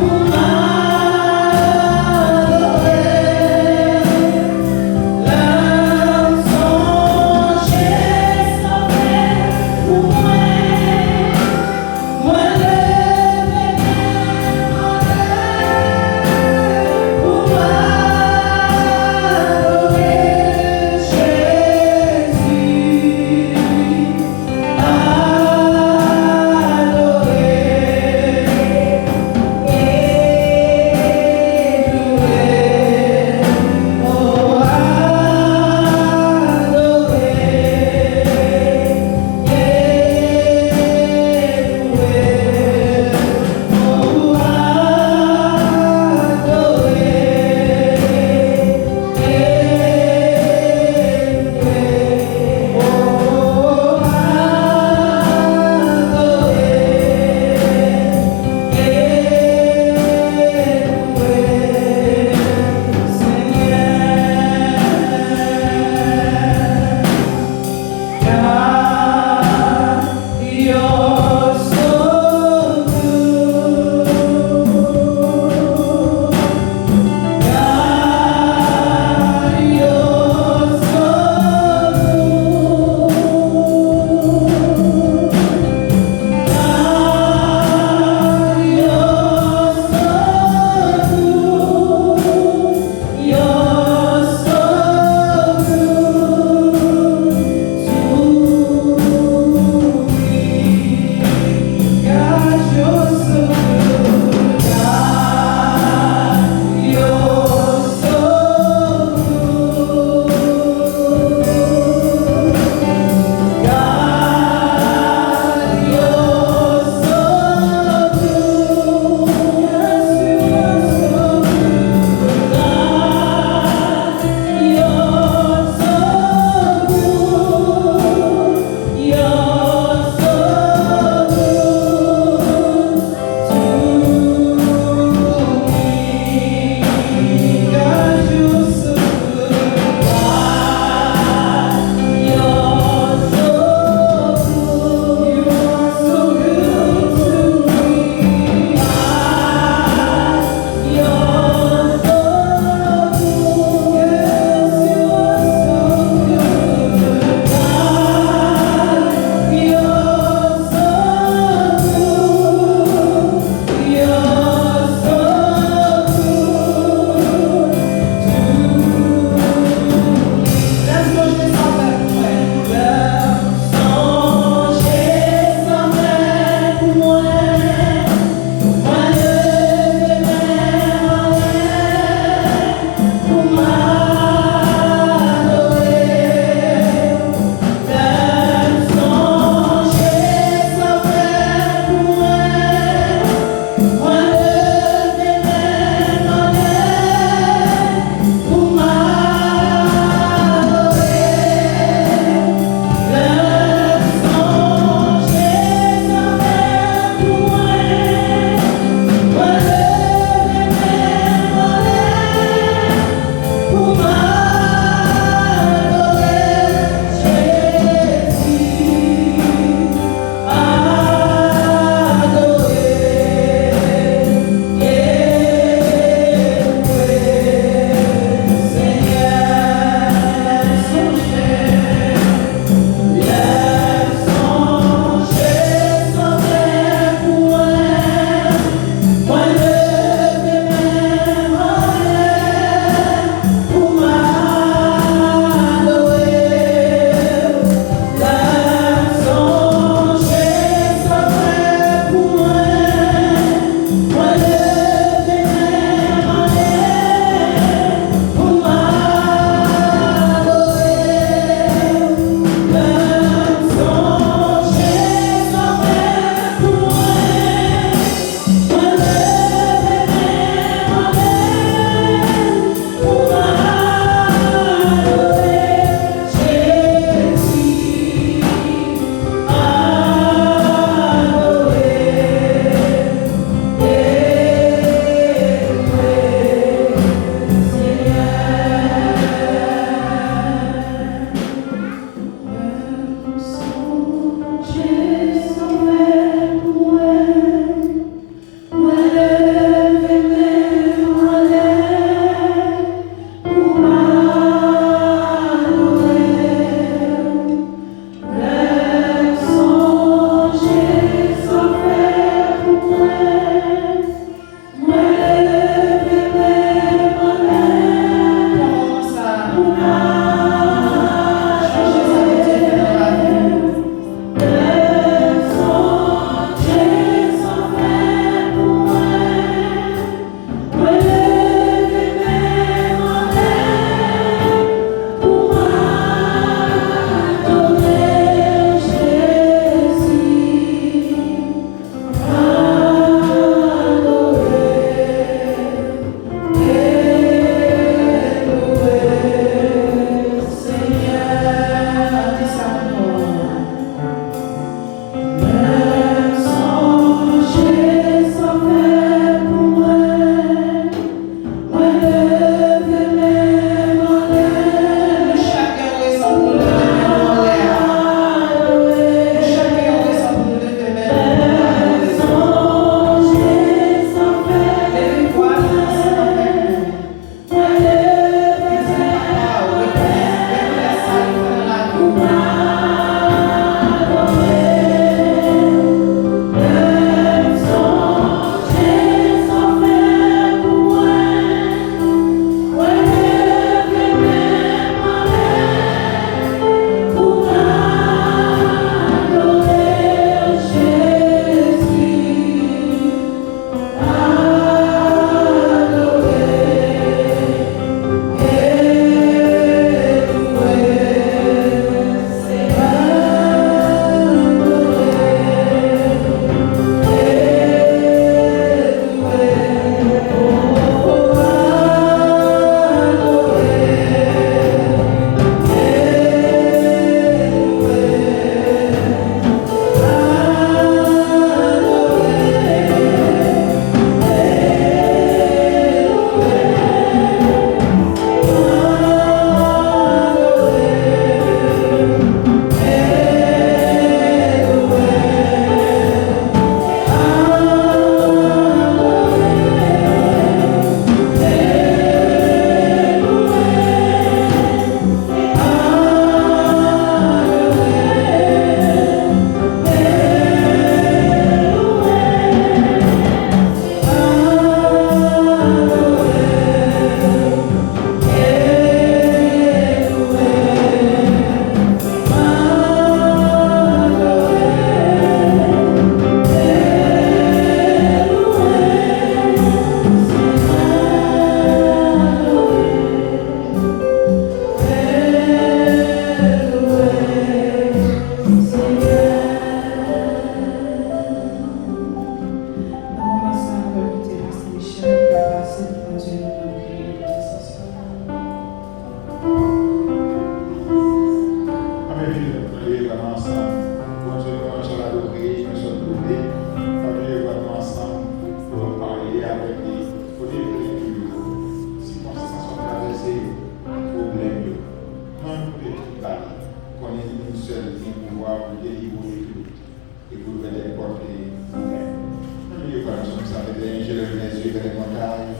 Pour montagnes.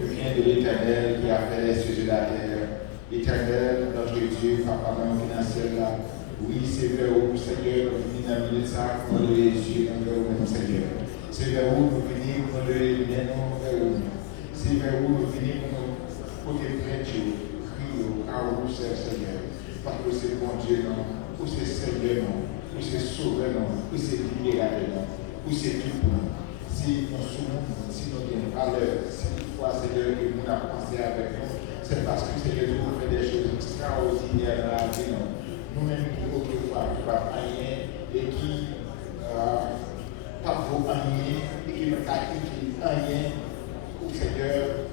Le bien de l'Éternel qui a fait les cieux et la terre. Éternel, notre Dieu, Papa, qui est dans le ciel là. Oui, c'est vers où, Seigneur, nous venons dans le milieu de ça, pour nous lever les yeux, nous vers où, Seigneur. C'est vers où nous venons pour nous lever les mains, nous vers où. C'est vers où nous venons pour te prêcher, crier, à où, Seigneur. Parce que c'est bon Dieu, non. Pour c'est Seigneur, non. Pour c'est sauveur, non. Pour c'est libérateur, non. Pour c'est tout pour nous. Si nous sommes, si nous avons valeur, si toutefois, Seigneur, que nous avons pensé avec nous, c'est parce que Seigneur, nous fait des choses extraordinaires dans la vie, non. Nous-mêmes qui autrefois qui ne pas rien et qui pas vaut rien et qui ne pas rien au Seigneur,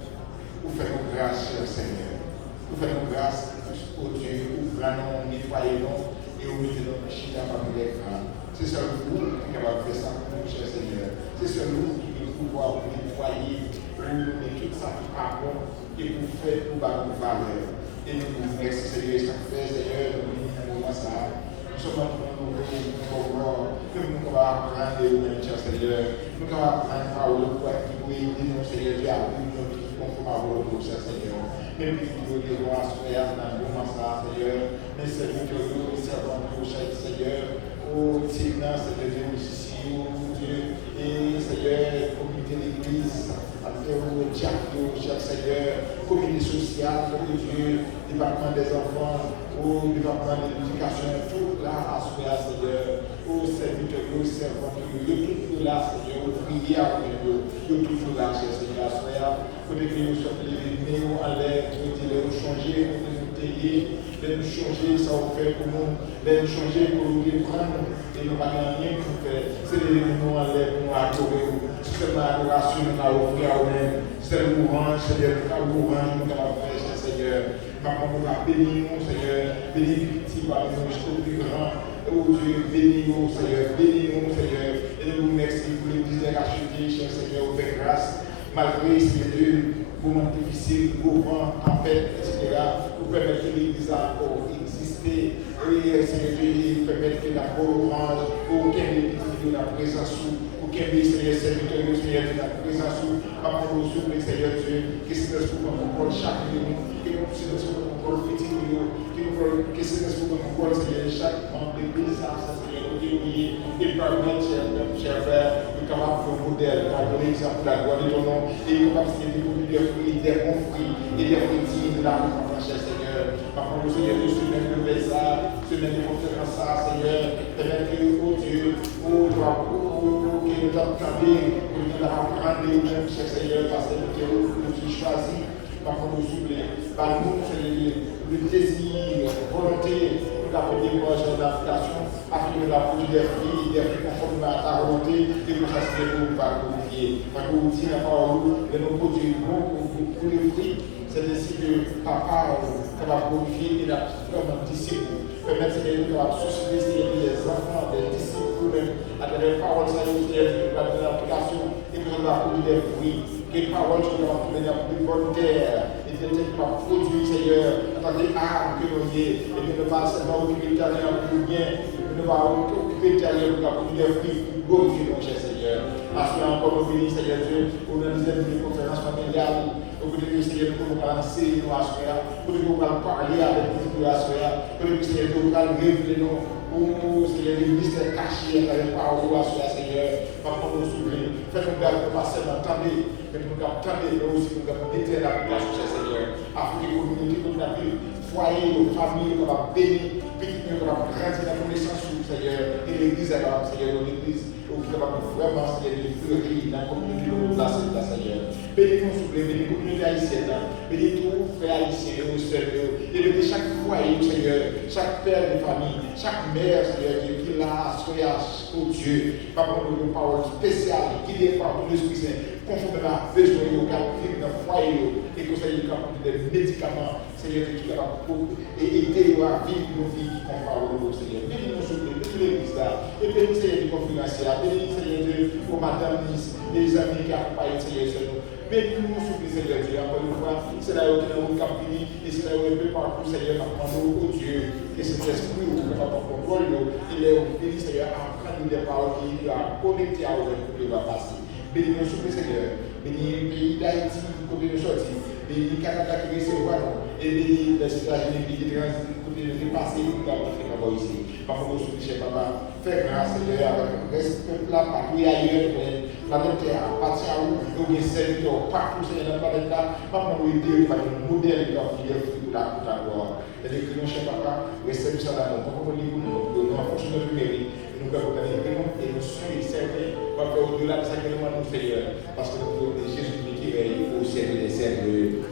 vous faites nos grâces, Seigneur. Vous faites nos grâces au Dieu, vous prenons, nettoyez-nous et vous mettez nos péchés parmi les crânes. C'est seul vous qui est capable de faire ça pour nous, cher Seigneur. C'est seul vous qui peut pouvoir vous nettoyer, pour nous donner tout ça qui part bon et pour faire pour nous valeur. Et nous vous remercions, Seigneur, ça fait, Seigneur, nous ça. Nous sommes en train de nous voir que nous allons apprendre nous-mêmes, cher Seigneur. Nous allons apprendre par le poids qui nous aider, nous, Seigneur, Dieu, à vivre notre vie conforme à votre cher Seigneur. Même si nous devons assurer dans le moment ça, Seigneur. Mais c'est nous que nous servons pour cher Seigneur. Au Seigneur, Seigneur Dieu, ici, au Dieu, et Seigneur, communauté d'église, avec le diable, cher Seigneur, communauté sociale, au Dieu, département des enfants. Au département de l'éducation, tout là, à Seigneur, au serviteur, au servant, tout là, Seigneur, au prière, tout là, Seigneur, pour que nous soyons les en l'air, pour nous changer, pour nous tailler, pour nous changer, ça va faire pour nous, pour nous changer, pour nous prendre, et nous n'avons rien pour faire. C'est les nous en l'air, pour nous adorer, c'est seulement l'adoration, nous avons offert à nous-mêmes, c'est le louange, c'est le louange, nous avons fait, Seigneur. Maman, nous va bénir, Seigneur, bénir les petits parmi nous jusqu'au plus grand. Oh Dieu, bénis-nous, Seigneur, bénis-nous, Seigneur. Et nous vous remercions pour l'église de racheter, cher Seigneur, vous faites grâce. Malgré, Seigneur Dieu, moments difficiles, mouvements, tempêtes, etc., vous permettez que l'église a encore existé. Et Seigneur Dieu, permettre que la orange, aucun église de la présence aucun Seigneur, serviteur, Seigneur, de la présence maman, nous souffle, Seigneur Dieu, que c'est notre contrôle chaque minute. Que c'est notre contrôle petit, que c'est notre contrôle, Seigneur, chaque membre de l'église, Seigneur, et permettre, cher frère, de capable de modèle, de donner l'exemple de la gloire de ton nom, et de capable de produire des fruits, des bons fruits, et des fruits dignes de la repentance, cher Seigneur. Par contre, Seigneur, nous semaine de ça, semaine de conférence, Seigneur, permettre que, oh Dieu, oh toi, que nous attendons, que nous apprendre, cher Seigneur, parce que nous sommes choisis. Par contre, nous souffler, par nous, le désir, volonté, nous appeler pour agir d'application, afin de la produire des fruits conformes à ta volonté, et nous chasser nous par glorifier. Par que vous dites la parole, de nous produire beaucoup pour les fruits, c'est ainsi que papa va glorifier et la vraiment disciple. Permettre de nous susciter les enfants, des disciples nous-mêmes, à travers les paroles, Seigneur, de l'application, et que nous va produire des fruits. Que les paroles qui vont venir plus volontaires et que nous va produire, Seigneur, en tant qu'armes que nous ayons, et que nous va seulement occuper l'intérieur pour bien, que nous va occuper l'intérieur pour produire des fruits, pour glorifier notre cher Seigneur. Parce que encore nous bénissons, Seigneur Dieu, pour organiser des conférences familiales, pour que nous, Seigneur, pour nous enseigner nos assoirs, pour que nous parler avec nous assoirs, pour que Seigneur, nous révéler nous. Pour Seigneur, les mystères cachés dans les paroles à Seigneur, par contre, nous souvenir, faites-nous garder pas seulement attendre, mais nous attendre, mais aussi nous avons déterminé l'application, Seigneur, afin que les communautés, nous avons foyer, nos familles, nous avons béni, petit nous avons grandir dans la connaissance, Seigneur, et l'église, Seigneur, l'église, qui va vraiment, Seigneur, fleurir dans la communauté, nous placer là, Seigneur. Bénis-nous, souffler, bénis la communauté haïtienne, bénis tous frères haïtiens, nous Seigneur, et bénis chaque foyer, Seigneur, chaque père de famille, chaque mère, Seigneur, qui l'a assuré au Dieu, par contre, une parole spéciale, qui est par l'Esprit Saint, conformément à besoin de vivre dans le foyer, et que Seigneur, des médicaments, Seigneur, qui est capable et aider à vivre nos vies qui comparent au Seigneur. Bénis-nous, souffler, bénis l'église là, et bénis, Seigneur, du confinancier, bénis, Seigneur Dieu, pour Madame Nice, les amis qui accompagnent, Seigneur, sur nous. Bénis-nous, souffler, Seigneur Dieu, encore une fois, c'est là où nous avons fini, et c'est là où on peut partout, Seigneur, apprendre au Dieu, et cet esprit où nous avons contrôle, il est béni, Seigneur, à apprendre des paroles qui nous a connectés à où nous va passer. bénis nos souffles, Seigneur. Bénis le pays d'Haïti, côté de sortie. Bénis le Canada qui recevoir nous. Et bénis les États-Unis qui côté de dépasser tout le ici. Papa, nous souhaitons, cher Papa, fais grâce, Seigneur, avec le reste du peuple là, partout et ailleurs, la planète Terre appartient à vous. Nous avons serviteurs partout, Seigneur, dans la planète là. Papa, nous aider, nous un modèle de leur fidèle pour la gloire. Et les crions, cher Papa, restez ça d'amour. Papa, nous nous en fonction de notre mérite. Nous pouvons donner et nous suivre, servir, pour faire au-delà de ça que nous demandons, Seigneur. Parce que nous pouvons Jésus qui veille au servir des serviteurs.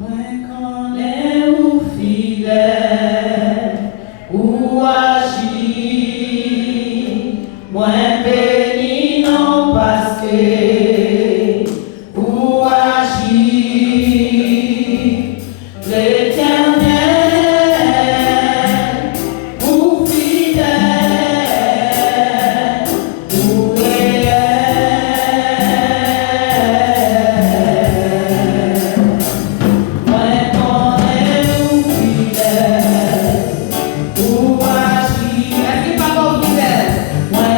Moi connais ou fidèle ou agir, moi béni non parce que ou agir, l'Éternel ou fidèle ou réel. Moi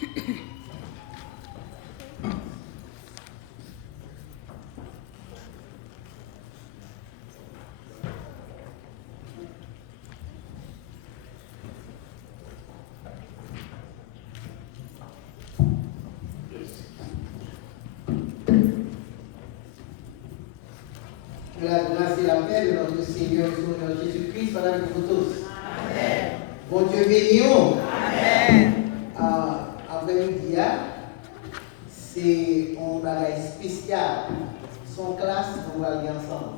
Que la grâce et la paix de notre Seigneur et Sauveur Jésus-Christ soient avec vous tous. Amen. Bon Dieu béni. Amen. Après-midi, c'est un bagage spécial. Son classe, on va aller ensemble.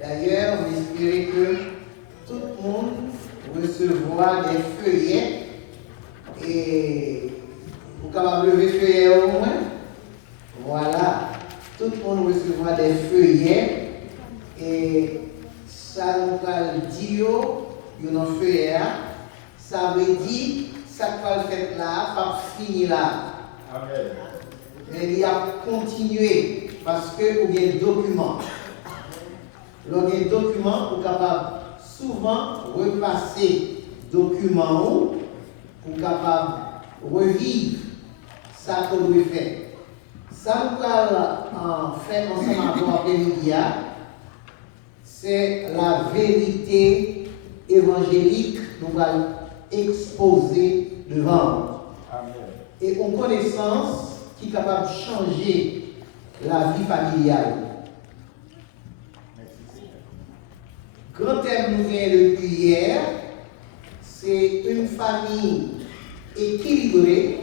D'ailleurs, on espérait que tout le monde recevra des feuillets et vous capable de lever feuillet au moins. Voilà. Tout le monde recevra des feuillets et ça nous va dire un feuillet. Ça veut dire ça va faire là, pas fini là. Amen. Mais il a continué parce que vous avez des documents. Vous avez des documents, vous êtes capable souvent repasser documents pour capable revivre ça que vous faire. Ça nous va faire ensemble après-midi, c'est la vérité évangélique nous va exposer devant nous. Amen. Et une connaissance qui est capable de changer la vie familiale. Grand thème nous vient depuis hier, c'est une famille équilibrée